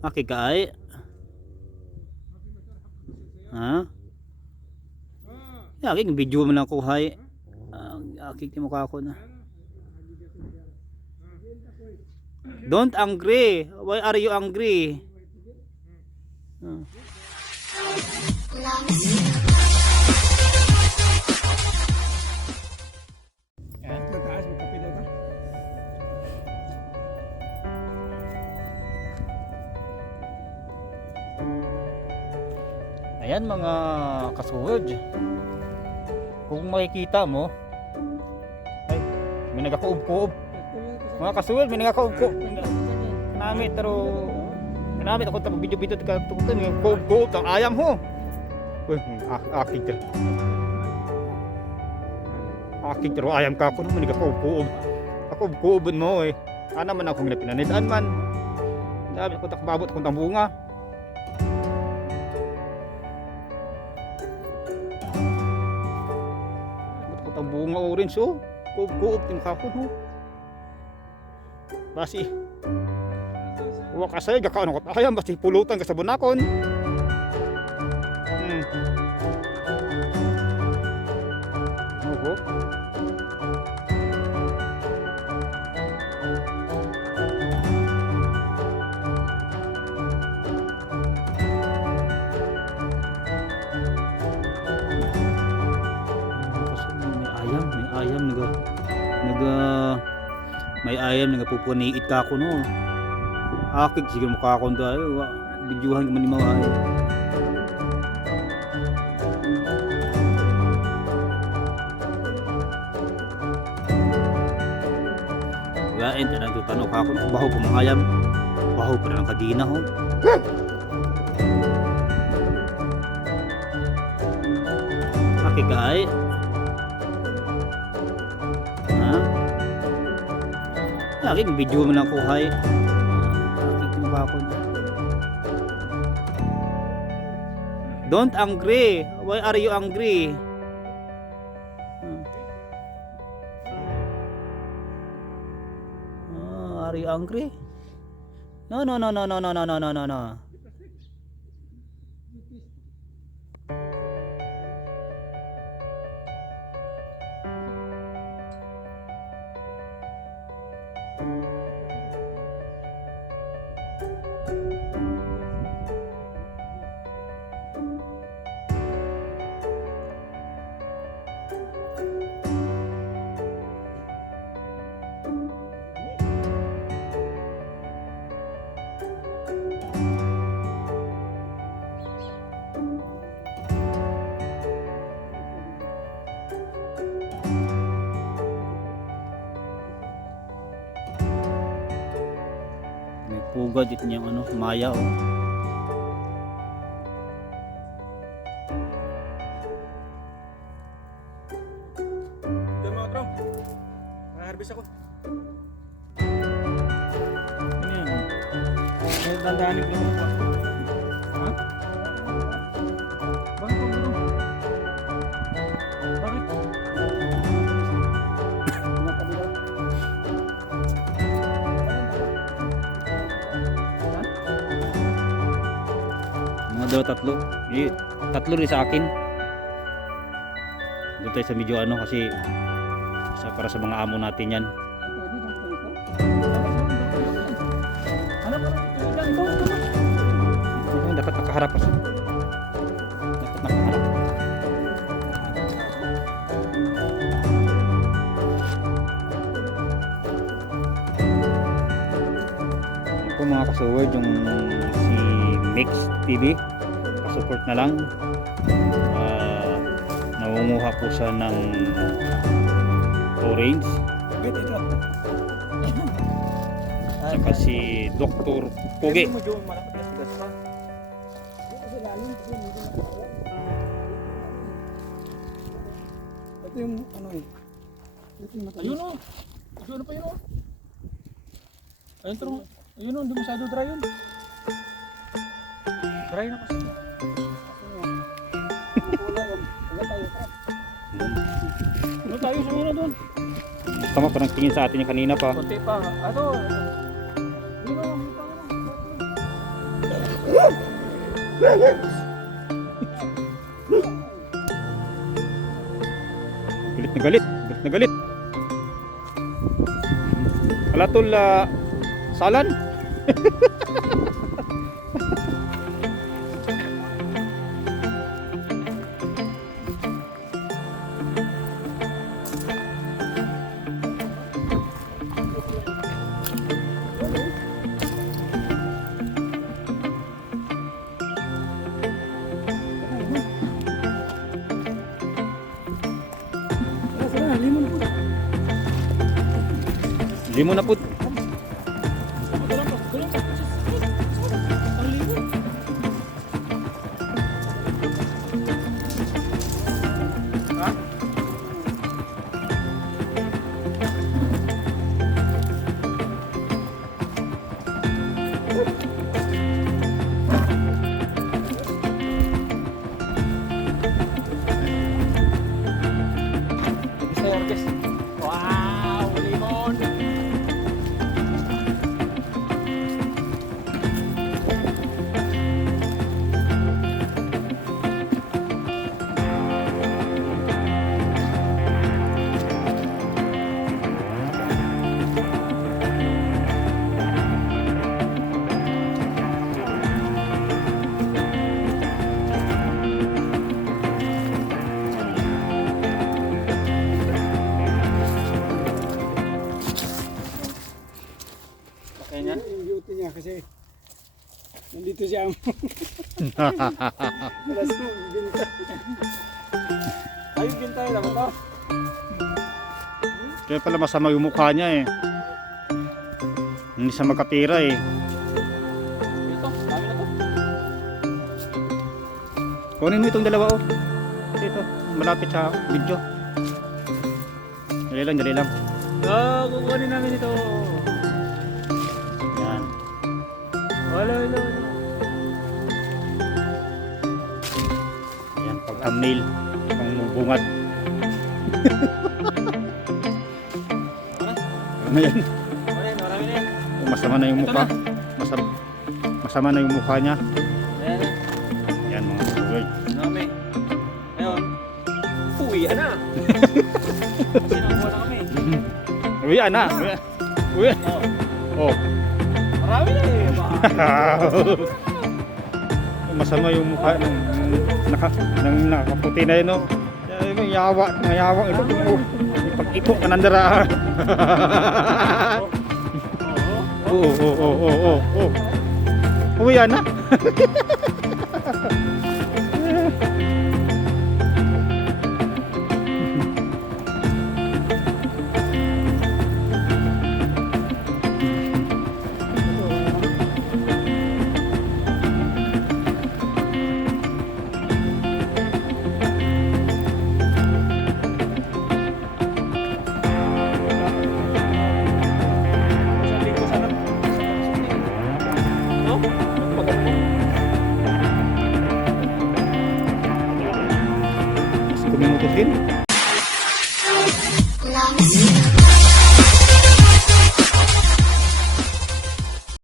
Aki ka ay. Ha? Ya, aking video mo lang ko hay. Aki ti mukha ko na. Don't angry. Why are you angry? Ah. Ayan mga kasuwed. Kung makikita mo, ay, may nagkakuob-kuob. Mga kasuwed, may nagkakuob-kuob. Nami, pero nami ako tapos video-video ka tukutan yung kuob-kuob tang ayam ho. Uy, akik ter. Akik ter, ayam ka ko naman nagkakuob-kuob. Ako kuoban mo eh. Ana man akong napinanitaan man. Dami ko takbabot kong bunga. Ang bunga orange oh. Kuob-kuob din oh. ka ko no. Basi. Huwag kasay, gakaano ka tayo. Basi pulutan ka sa bunakon. Hmm. Ayam, ayam naga naga may ayam naga pupuniit ka ako no. Akig siguro mukha akong tayo, wa bidyuhan ka man ni maway. Gain tanang tutano ka ako, baho pa mga ayam. Baho pa ng kadina ho. Akig ay. Lagi ng video mo lang ko hay. Lagi mo ako. Don't angry. Why are you angry? Ah, are you angry? No, no, no, no, no, no, no, no, no, no, budget niyang ano, maya oh. Daw tatlo. Eh, tatlo rin sa akin. Doon tayo sa medyo ano kasi sa para sa mga amo natin yan. Ano dapat nakaharap kasi. Dapat nakaharap. Po mga kasuward yung si Mix TV kasupport na lang Ah, nangunguha po siya ng orange Wait, ito. saka si Dr. Pugi Ito yung na ano eh. Ito yung matamis. Ayun o. Ayun pa yun o. Ayun tro. Ayun o, hindi masyado dry yun. Dry na kasi. Ano tayo sa muna doon? tama parang tingin sa atin yung kanina pa Konti pa. Ano? Galit na galit. Galit na galit. Alatol ah, salan. Limon na po. Siya. Wala sa binta. Ayun din tayo naman to. Kaya pala masama yung mukha niya eh. Hindi siya magkapira eh. Ito, dami na to. Kunin mo itong dalawa oh. Ito, malapit sa video. Dali lang, dali lang. Ah, kukunin namin ito. Yan. Wala, wala, wala. Thumbnail. Pang bungat. ano yan? Yan. Masama na yung mukha. Masama, masama na yung mukha niya. Yan mga. Marami. Ngayon, uwi na. Kasi nakuha na kami. Uy. Oh, Oh. marami na eh. Masama yung mukha ng naka, ng nakaputi na yun, no? Ay, may yawa, may ito. Oh, ipag-ipok ka nandara. Oo, oo, oo, oo, oo, oo. Uwi, ana. que fem.